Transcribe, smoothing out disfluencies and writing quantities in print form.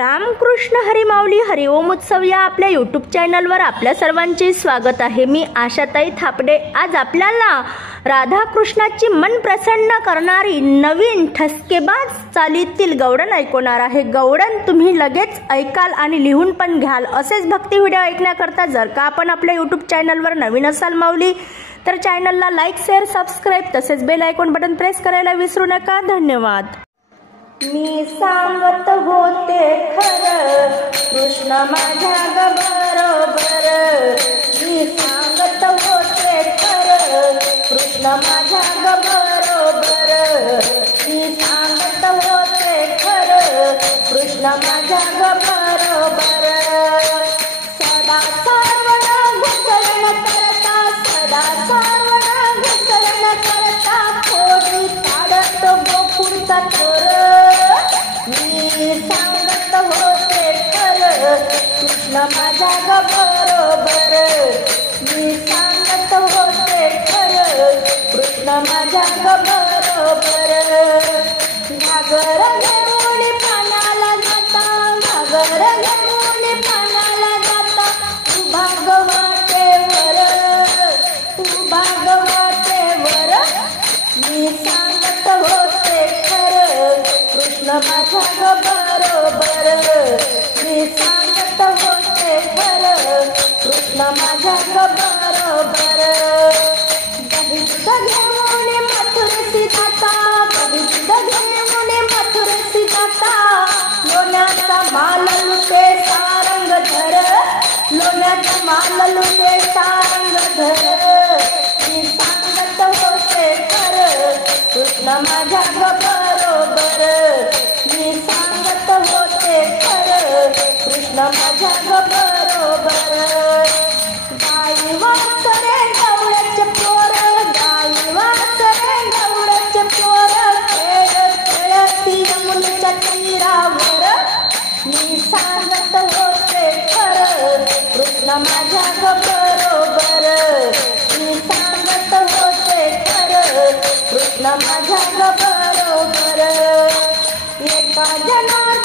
रामकृष्ण हरी माऊली हरिओम उत्सव या आपल्या यूट्यूब चॅनलवर आपल्या सर्वांचे स्वागत आहे। मी आशाताई थापडे आज आपल्याला राधाकृष्णाची मन प्रसन्न करणारी नवीन ठसकेबाज चालीतील गवळण ऐकवणार आहे। गवळण तुम्ही लगेच ऐकाल आणि लिहून पण घ्याल। असेच भक्ती व्हिडिओ ऐकण्याकरता जर का आपण आपल्या यूट्यूब चॅनलवर नवीन असाल माऊली तर चॅनलला लाईक शेअर सबस्क्राइब तसेच बेल आयकॉन बटन प्रेस करायला विसरू नका। धन्यवाद। मी सांगत होते खरं कृष्ण माझ्या बरोबर, मी सांगत होते खरं कृष्ण माझ्या बरोबर, मी सांगत होते खरं कृष्ण माझ्या बरोबर। सदा सर्वना घुसळण करता, सदा सर्वना घुसळण करता, थोडी काढत गोकुळचा चोर। मी सांगत होते खरं कृष्ण माझ्या बरोबर, मी सांगत होते खरं कृष्ण माझ्या बरोबर। घागर घेऊन पाण्याला जाता, घागर घेऊन पाण्याला जाता, उभा गव्हाटेवर, उभा गव्हाटेवर। मी सांगत होते खरं कृष्ण माझ्या बरोबर, मी सांगत होते खरं कृष्ण माझ्या बरोबर। दहीद घेऊन मथुरेसी जाता, दहीद घेऊन मथुरेसी जाता, लोण्याचा माल लुटे सारंग धर, लोण्याचा माल लुटे सारंग धर। मी सांगत होते खरं कृष्ण माझ्या बरोबर, मी सांगत होते खरं कृष्ण माझ्या बरोबर। गाई वासरे गवळ्याचे पोर, गाई वासरे गवळ्याचे पोर, खेळत खेळती यमुनेच्या तीरावर। मी सांगत होते खरं कृष्ण माझ्या बरोबर, मी सांगत होते खरं कृष्ण माझ्या बरोबर। एका जनावर